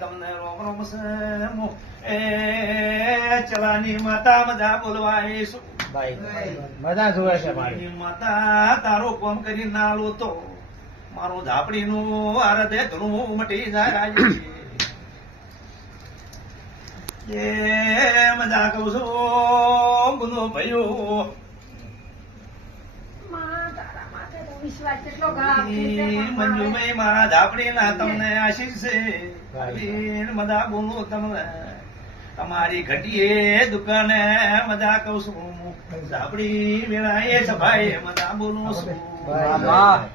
તમને રોમ રોમ એ ચલાની માતા મજા બોલવાઈશું. મજા જોવે છે મારી. માતા તારો કોમ કરી ના લો તો. મારું ઝાપડીનું આરધે ઘણું મટી જાય એ મજા કહું છું ગુનો ભયો માં, તારા છે, મારે- મંજુભાઈ મારા ઝાપડીના તમને આશીષ છે. ભાઈ. બેન તમને તમારી ઘટીએ દુકાને મજા કઉ છું. ઝાપડી વેળાએ સભાએ મજા બોલું છું. ભાઈ.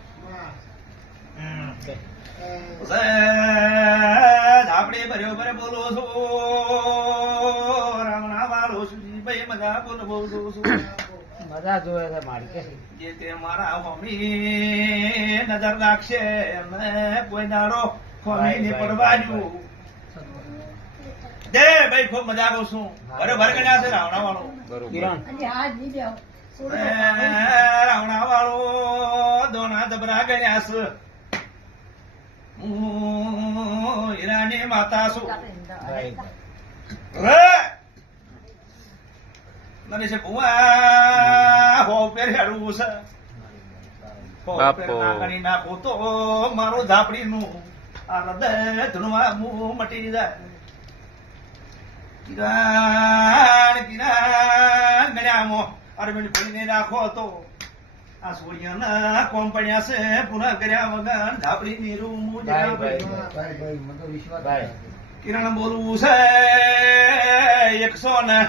ભર્યો ભરે બોલો છો. રાવણા વાળો સુજીભાઈ મજા બોલ બોલું છું મજા જોવે છે મારી કે તે મારા મમ્મી નજર નાખશે એમને કોઈ દાડો ખોમી ને પડવાનું દે ભાઈ ખૂબ મજા આવું છું. ભરે ભર કે છે રાવણા વાળો રાવણા વાળો દોના દબરા ગણ્યા છે. હું હીરાની માતા છું. હો પેર હેડવું છે. હો પેર બાપો. ના કરી નાખું તો મારું ઝાપડીનું આ હૃદય ધૂણવા મું મટી જાય. કિરાણ કિરાણ ગણ્યામો અરવિંદ ખોલીને રાખો તો. આ સૂર્યના કોમ પડ્યા છે પુનઃ કર્યા વગર ઝાપડી નીરું મું ભાઈ ભાઈ ભાઈ કિરણ બોલવું છે એકસો ને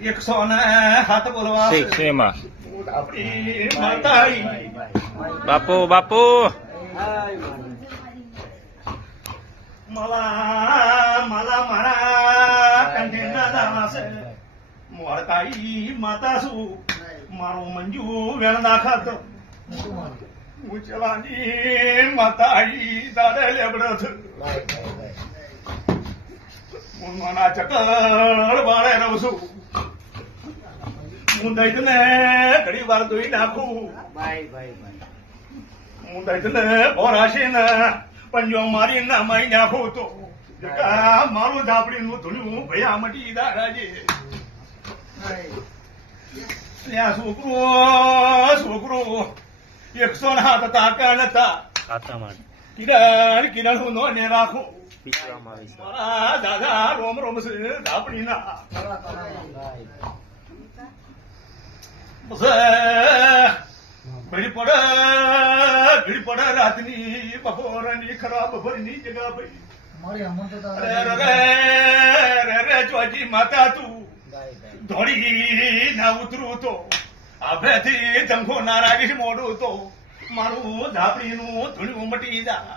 એકસો ને હાથ બોલવા. આપણી માતાઈ. બાપુ બાપુ. માલા માલા મારા કંઠેના દાણા છે મોરકાઈ માતા છું મારું મંજુ વેણ નાખાતો હું ચલાની માતાઈ દાડે લેબડો છું હું ચકર વાળે રહું છું હું ને ઘણી વાર ધોઈ નાખું ભાઈ ભાઈ ભાઈ. હું દૈતને ભોરાશીને પંજો મારી ના માઈ નાખું તો. મારું ઝાપડીનું ધૂળ્યું ભયા મટી દારાજે ત્યાં છોકરો છોકરો એકસો ના હાથ તાકા નતા. કિરણ કિરણ હું નોને રાખું. મારા દાદા રોમ રોમ છે ઝાપડીના. ભાઈ. ભીડ પડે ભીડ પડે રાતની બપોરની ખરાબ ભરની જગા ભાઈ. માતા તું ભાઈ ભાઈ ધોળી ના ઉતરું તો આભેથી જંખો ના રાખીશ મોડું તો. મારું ધાપડીનું ધૂળું મટી જાય.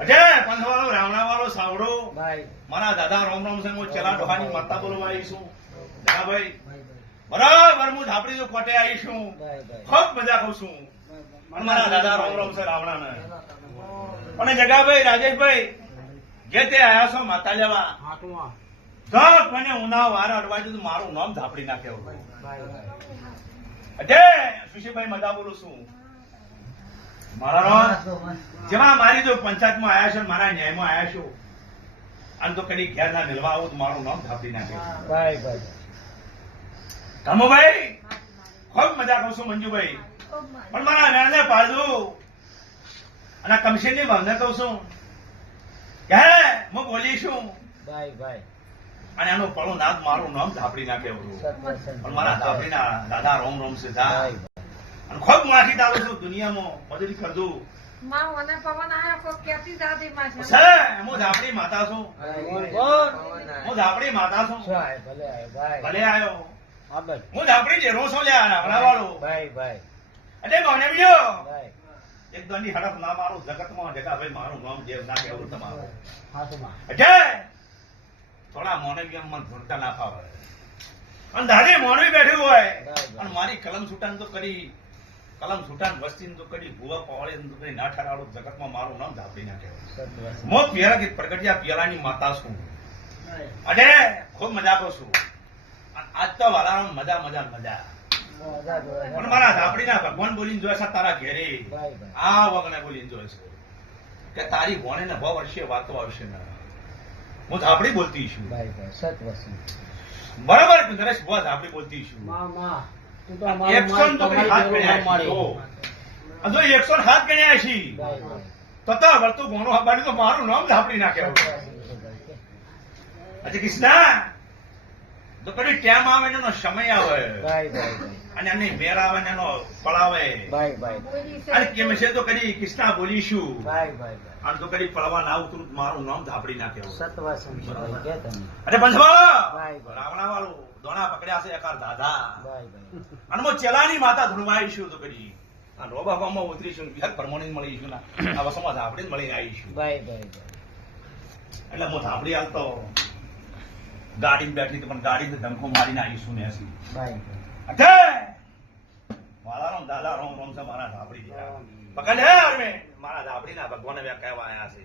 અજય પંથવાળો રાવણા વાળો સાવડો મારા દાદા રોમ રોમ સંગો હું ચલા ડોહાની માતા બોલવા આવીશું હા ભાઈ. બરાબર હું ઝાપડી જો કોટે ભાઈ ખૂબ મજા કઉ છું. મારા દાદા રામ રામ સર રાવણાને. અને જગાભાઈ રાજેશભાઈ જે તે આયા છો માતા લેવા મને ઉના વાર અડવા દીધું મારું નામ ઝાપડી નાખે અજય સુશીભાઈ મજા બોલું છું. મારા જેમાં મારી જો પંચાયતમાં આયા છો મારા ન્યાયમાં આયા છો આમ તો કદી ઘેર ના મેળવા આવું તો મારું નામ ઝાપડી નાખે. ભાઈ ભાઈ ધમુભાઈ ખૂબ મજા કરું છું મંજુભાઈ. પણ મારા વેણને પાડજો. અને કમિશનની ભાવને કહું છું. હે હું બોલીશું ભાઈ ભાઈ. અને એનું પળું નાદ મારું નામ ઝાપડી નાખે એવું પણ મારા ઝાપડીના દાદા રોમ રોમ છે અને ખૂબ માખી દાવું છું દુનિયામાં છે. છે હું ઝાપડી માતા છું. હું ઝાપડી માતા છું. ભલે આય આવ્યો હું ઝાપડી જેરો છું લ્યા રાવણા વાળો ભાઈ ભાઈ એટલે મને બીજો એક દંડી હડપ ના મારું જગતમાં જગા ભાઈ મારું નામ દેવ ના કેવું તમારું. હાથમાં થોડા મોને બી આમ ના ફાવે. અને દાદી મોને બેઠું હોય. અને મારી કલમ છૂટાન તો કરી કલમ છૂટાન વસ્તી તો કરી ભૂવા પવાળી તો કરી ના ઠરાડું જગતમાં મારું નામ ધાપડી નાખે. મો પિયરા કે પ્રગટિયા પિયરાની માતા છું. અજય ખૂબ મજા કરું છું. આજ તો વાલાનો મજા મજા મજા. પણ મારા ધાપડીના ભગવાન બોલીને જોયા છે તારા ઘેરે. આ વગને બોલીને જોયે છે. કે તારી ભોણે ને બહુ વર્ષે વાતો આવશે ને. હું ધાપડી બોલતી છું. ભાઈ ભાઈ સત વસ્તુ બરાબર કે નરેશ બહુ ધાપડી બોલતી છું. માં માં તો એકસો તો કઈ હાથ ગણ્યા. જો. એકસો હાથ ગણ્યા છે. તથા વર્તુ ઘણું હબાડી તો મારું નામ ધાપડી નાખે. અચ્છા કૃષ્ણા તો કદી ટેમ આવે ને એનો સમય આવે. ભાઈ ભાઈ ભાઈ અને એની મેર આવે ને એનો ભાઈ ભાઈ અને કેમ છે તો કદી કૃષ્ણા બોલીશું. ભાઈ ભાઈ ભાઈ અને તો કદી પળવા ના ઉતરું મારું નામ ધાપડી તમે? અરે બંધવાળો! રાવણા વાળો દોણા પકડ્યા છે એકાર દાદા. અને હું ચેલાની માતા ધૂળમાઈશું તો કદી. અને રોબા ગામમાં ઉતરીશું બીજા પરમોણી મળીશું ના આ વસમાં ધાપડી જ મળીને આવીશું. ભાઈ ભાઈ ભાઈ એટલે હું ધાપડી હાલતો. ગાડી બેઠી પણ ગાડી ધમકો મારીને આવીશું ને હસી. ભાઈ ભાઈ અઠે મારા દાદા રોમ રોમ છે મારા ધાપડી દીકરા પકડ હે અરવિંદ. મારા ધાપડીના ભગવાન વ્યા કહેવા આયા છે.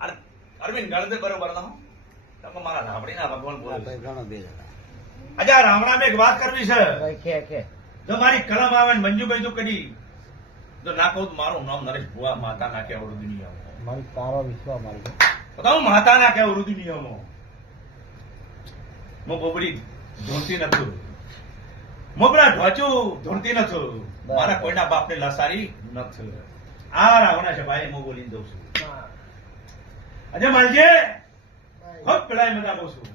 અરે અરવિંદ ગણદે બરોબર તો. તમે મારા ભગવાન બોલે અજા રામણામે એક વાત કરવી છે. ભાઈ કે કે? જો મારી કલમ આવે ને મંજુભાઈ તો કદી જો ના કહું તો મારું નામ નરેશ ભુવા માતા ના કેવું દુનિયામાં મારી તારો વિશ્વાસ મારી તો માતા ના કે અવરું દુનિયામાં હું બોબડી નથી. મોબરા ઢોચું ધૂણતી નથી. મારા કોઈના બાપને લસારી નથી. આ રાવણા છે ભાઈ હું બોલીને દઉં છું. અજય માલજે ખૂબ પેલા મજા કહું છું.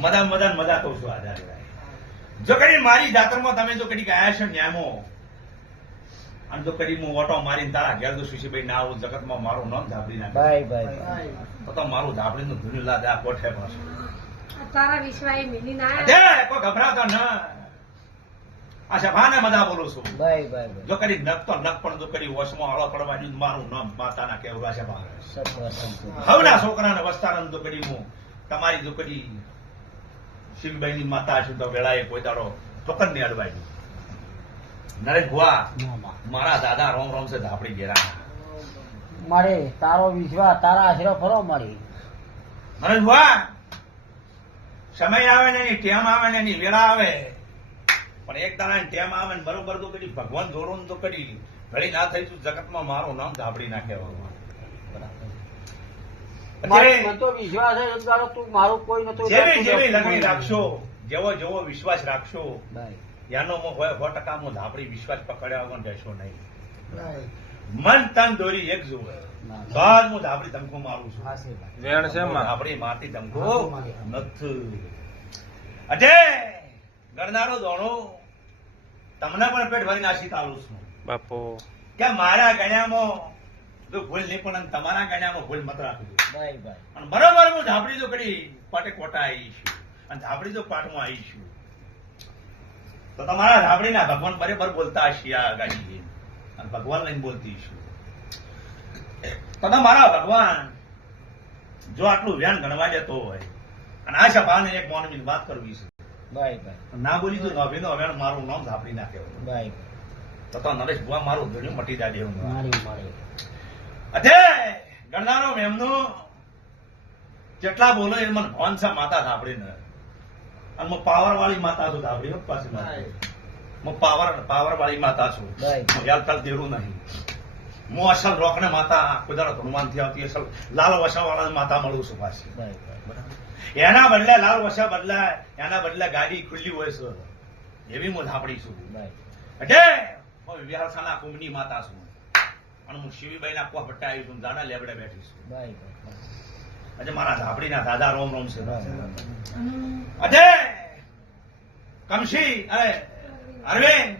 મદા મદા મજા કહું છું ભાઈ જો કદી મારી જાતરમાં તમે જો કદી ગયા છો ન્યામો અને જો કદી હું ઓટો મારીને તારા ઘેર જો સુશીભાઈ ના આવું જગતમાં મારું નામ ધાબડી નાખે. ભાઈ ભાઈ ભાઈ તો તો મારું ધાબડીનું ધૂની લાદે આ કોઠે પાસે આ તારા વિશ્વાય મિલી ના કોઈ ગભરાતો ન. આ સભાને મજા બોલું છું. ભાઈ ભાઈ ભાઈ જો કરી નક તો નક પણ જો કરી વશમાં હાળો પડવાની મારું નામ માતાના કેવડા છે હવના છોકરાને વસ્તાનંદ તો કરી હું તમારી જો કદી શિવભાઈની માતા છું તો વેળાએ કોઈ દાડો ની અડવાઈ નરેશ ભુવા મારા દાદા રોમ રોમ છે ધાપડી ઘેરા મારે તારો વિશ્વાસ તારા આશરો ફરો મારી. નરેશ ભુવા સમય આવે ને એની ટેમ આવે ને એની વેળા આવે. પણ એક દાડા ટેમ આવે ને બરોબર તો કદી ભગવાન જોડો તો કદી ઘડી ના થઈ તું જગતમાં મારું નામ ધાપડી નાખે નતો વિશ્વાસ તું મારું કોઈ નતો જેવી જેવી લગણી રાખશો જેવો જેવો વિશ્વાસ રાખશો. ભાઈ યાનો મો હોય સો ટકા હું ધાપડી વિશ્વાસ પકડ્યા વગર જશો નહીં. મન તન દોરી એક જુએ. બાદ હું ધાપડી ધમકો મારું છું. વેણ છે ધાપડી મારતી ધમકો નથી. અજય ગણનારો દોણો તમને પણ પેટ ભરી નાસી તાલું છું. બાપો. કે મારા ગણ્યામાં જો ભૂલ નહીં પણ તમારા ગણ્યામાં ભૂલ મત રાખજો. ભાઈ ભાઈ અને બરોબર હું ધાપડી જો કડી પાટે કોટા આવી છું અને ધાપડી જો પાટમાં આવી છું તો તમારા ધાપડીના ભગવાન બરાબર બોલતા હશે આ અને ભગવાન લઈને બોલતી છું તો તમારા ભગવાન જો આટલું વ્યાન ગણવા જતો હોય અને આ સભાને એક મોનવીની વાત કરવી છે. ભાઈ ભાઈ. ના બોલી તો નવીનો હવે મારું નામ ધાપડી નાખે. ભાઈ. તો તો નરેશ બુઆ મારું ધણ્યું મટી જાય એવું. મારી મારી. અધે ગણનારો એમનું જેટલા બોલો એ મને ભવન છે માતા ધાબડીને અને હું પાવર વાળી માતા છું ધાબડી પાસે. હું પાવર પાવર વાળી માતા છું. યાદ તાલ દેરું નહીં. હું અસલ રોકને માતા કુદરત હનુમાનથી આવતી અસલ લાલ વસા વાળા માતા મળું છું પાછી. એના બદલે લાલ વસા બદલાય એના બદલે ગાડી ખુલ્લી હોય છે. એવી હું ધાપડી છું. એટલે હું વિહારસાના કુંભની માતા છું. અને હું શિવીબાઈના કોહ પટ્ટા આવી છું. દાણા લેબડે બેઠી છું. આજે મારા ધાપડીના દાદા રોમ રોમ છે. અજય. કમશી અરે અરવિંદ!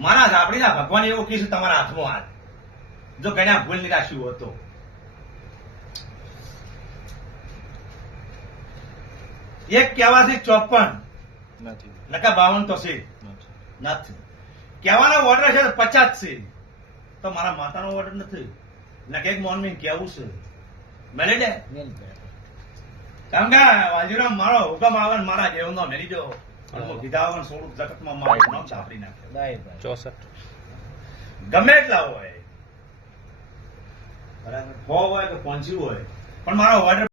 મારા ધાપડીના ભગવાન એવું કીધું તમારા હાથમાં હાથ. જો કન્યા ભૂલ નિરાશ્યું હતો. એક કહેવાથી ચોપન. નથી. નકા બાવન તો છે. નથી. કહેવાનો ઓર્ડર છે પચાસ છે. તો મારા માતાનો ઓર્ડર નથી. નકે એક મોનમી કેવું છે. મેલી દે મેલ ભાઈ કારણ કે વાજીરામ મારો હુકમ આવે ને મારા જેવનો મેલી દો અને વિધાવન સ્વરૂપ ને જગતમાં મારું નામ છાપરી નાખે. ચોસઠ. ગમે એટલા હોય. બરાબર. હોય કે પહોંચ્યું હોય. પણ મારો ઓર્ડર